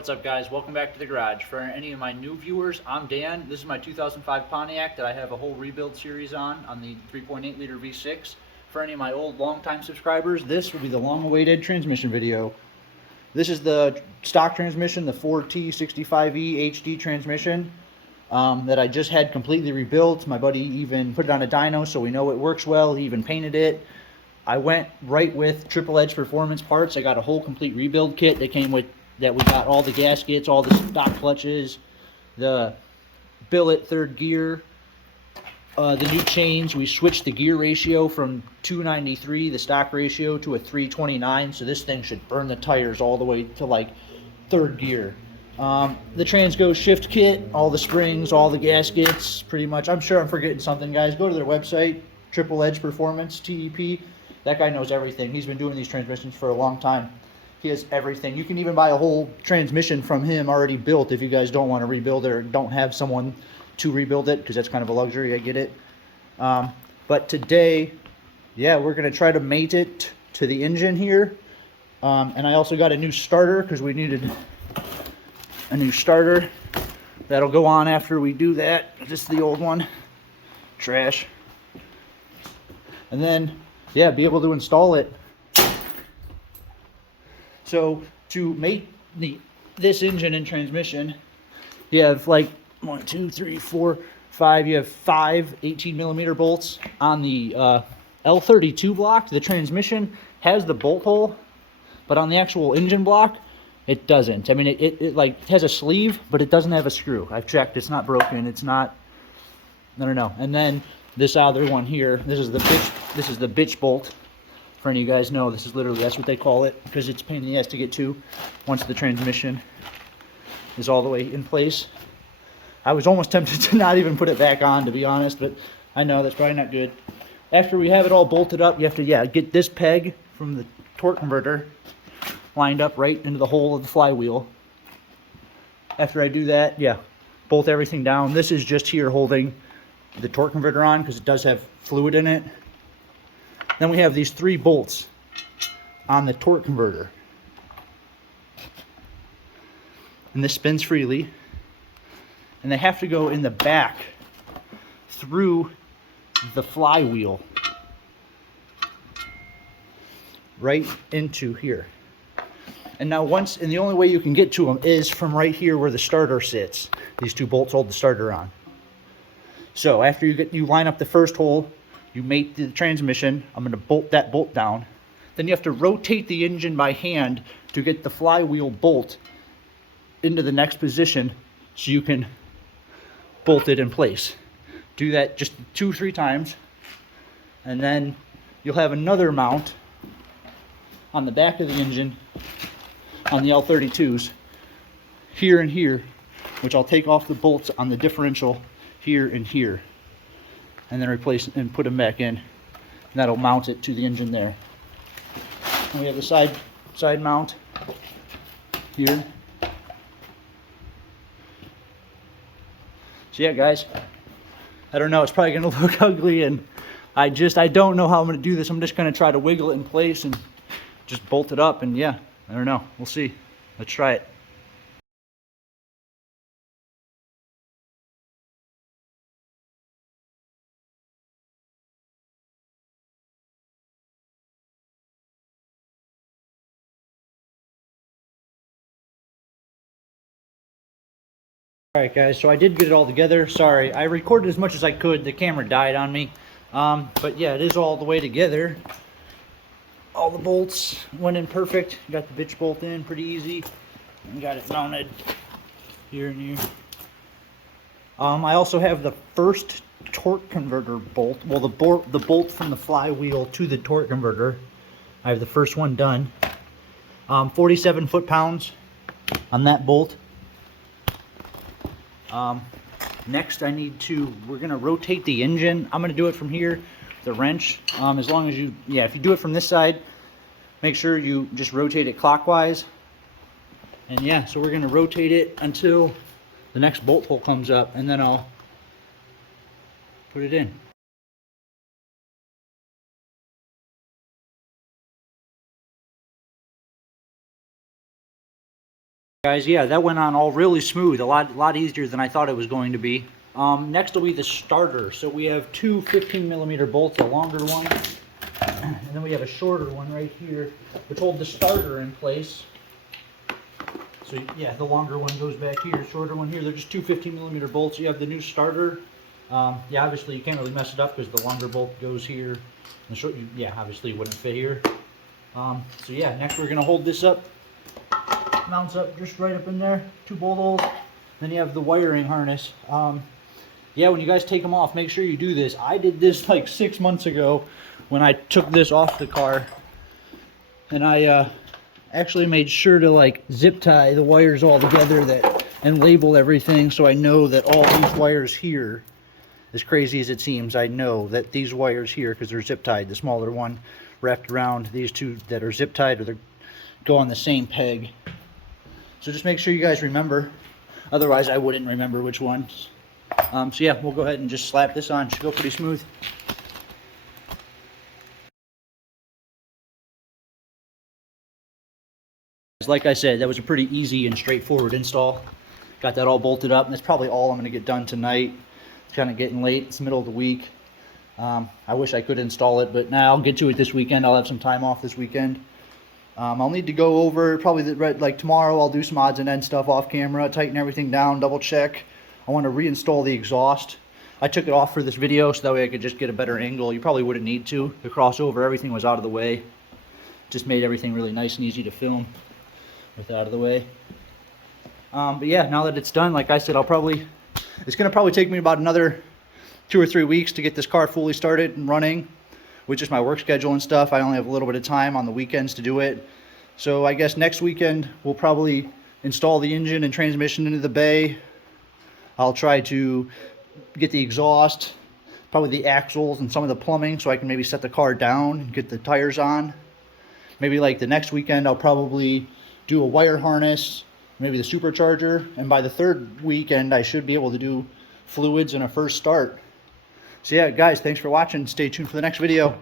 What's up, guys? Welcome back to the garage. For any of my new viewers, I'm Dan. This is my 2005 Pontiac that I have a whole rebuild series on the 3.8 liter V6. For any of my old long-time subscribers, this will be the long-awaited transmission video. This is the stock transmission, the 4T65E HD transmission that I just had completely rebuilt. My buddy even put it on a dyno so we know it works well. He even painted it. I went right with SPX Performance parts. I got a whole complete rebuild kit that came with that. We got all the gaskets, all the stock clutches, the billet third gear, the new chains. We switched the gear ratio from 293, the stock ratio, to a 329, so this thing should burn the tires all the way to like third gear. The Transgo shift kit, all the springs, all the gaskets, pretty much. I'm sure I'm forgetting something, guys. Go to their website, SPX Performance, TEP. That guy knows everything. He's been doing these transmissions for a long time. He has everything. You can even buy a whole transmission from him already built if you guys don't want to rebuild it or don't have someone to rebuild it, because that's kind of a luxury. I get it. But today, yeah, we're going to try to mate it to the engine here. And I also got a new starter because we needed a new starter. That'll go on after we do that. This is the old one. Trash. And then, yeah, be able to install it. So to mate this engine and transmission, you have like 1, 2, 3, 4, 5. You have 5 18mm bolts on the L32 block. The transmission has the bolt hole, but on the actual engine block, it doesn't. I mean, it like has a sleeve, but it doesn't have a screw. I've checked. It's not broken. It's not. I don't know. And then this other one here. This is the bitch bolt. For any of you guys know, this is literally, that's what they call it, because it's a pain in the ass to get to once the transmission is all the way in place. I was almost tempted to not even put it back on, to be honest, but I know that's probably not good. After we have it all bolted up, you have to, get this peg from the torque converter lined up right into the hole of the flywheel. After I do that, bolt everything down. This is just here holding the torque converter on because it does have fluid in it. Then we have these 3 bolts on the torque converter. And this spins freely. And they have to go in the back through the flywheel. Right into here. And now and the only way you can get to them is from right here where the starter sits. These 2 bolts hold the starter on. So after you line up the first hole, you mate the transmission. I'm going to bolt that bolt down. Then you have to rotate the engine by hand to get the flywheel bolt into the next position so you can bolt it in place. Do that just 2 or 3 times. And then you'll have another mount on the back of the engine on the L32s here and here, which I'll take off the bolts on the differential here and here, and then replace and put them back in, and that'll mount it to the engine there. And we have the side mount here. So yeah, guys, I don't know, it's probably gonna look ugly, and I don't know how I'm gonna do this. I'm just gonna try to wiggle it in place and just bolt it up, and I don't know, we'll see. Let's try it. Alright, guys, so I did get it all together. Sorry, I recorded as much as I could. The camera died on me. But yeah, it is all the way together. All the bolts went in perfect. Got the bitch bolt in pretty easy. And got it mounted here and here. I also have the first torque converter bolt. Well, the bolt from the flywheel to the torque converter. I have the first one done. 47 foot-pounds on that bolt. Next we're going to rotate the engine. I'm going to do it from here, the wrench. As long as if you do it from this side, make sure you just rotate it clockwise. And so we're going to rotate it until the next bolt hole comes up, and then I'll put it in. Guys, yeah, that went on all really smooth, a lot easier than I thought it was going to be. Next will be the starter. So we have two 15mm bolts, a longer one, and then we have a shorter one right here, which hold the starter in place. So yeah, the longer one goes back here, shorter one here. They're just two 15mm bolts. You have the new starter. Yeah, obviously you can't really mess it up because the longer bolt goes here. And the short, yeah, obviously it wouldn't fit here. So yeah, next we're gonna hold this up. Mounts up just right up in there, two bolt holes. Then you have the wiring harness. Yeah, when you guys take them off, make sure you do this. I did this like 6 months ago when I took this off the car, and I actually made sure to like zip tie the wires all together and label everything, so I know that all these wires here, as crazy as it seems, I know that these wires here, because they're zip tied, the smaller one wrapped around these two that are zip tied, or they go on the same peg. So just make sure you guys remember, otherwise I wouldn't remember which ones. So yeah, we'll go ahead and just slap this on. Should go pretty smooth. Like I said, that was a pretty easy and straightforward install. Got that all bolted up, and that's probably all I'm going to get done tonight. It's kind of getting late. It's the middle of the week. I wish I could install it, but now I'll get to it this weekend. I'll have some time off this weekend. I'll need to go over probably like tomorrow. I'll do some odds and ends stuff off camera, tighten everything down, double check. I want to reinstall the exhaust. I took it off for this video so that way I could just get a better angle. You probably wouldn't need to. The crossover, everything was out of the way. Just made everything really nice and easy to film with it out of the way. But yeah, now that it's done, like I said, it's going to probably take me about another 2 or 3 weeks to get this car fully started and running. With just my work schedule and stuff, I only have a little bit of time on the weekends to do it. So I guess next weekend we'll probably install the engine and transmission into the bay. I'll try to get the exhaust, probably the axles and some of the plumbing, so I can maybe set the car down and get the tires on. Maybe like the next weekend I'll probably do a wire harness, maybe the supercharger, and by the third weekend I should be able to do fluids and a first start. So yeah, guys, thanks for watching. Stay tuned for the next video.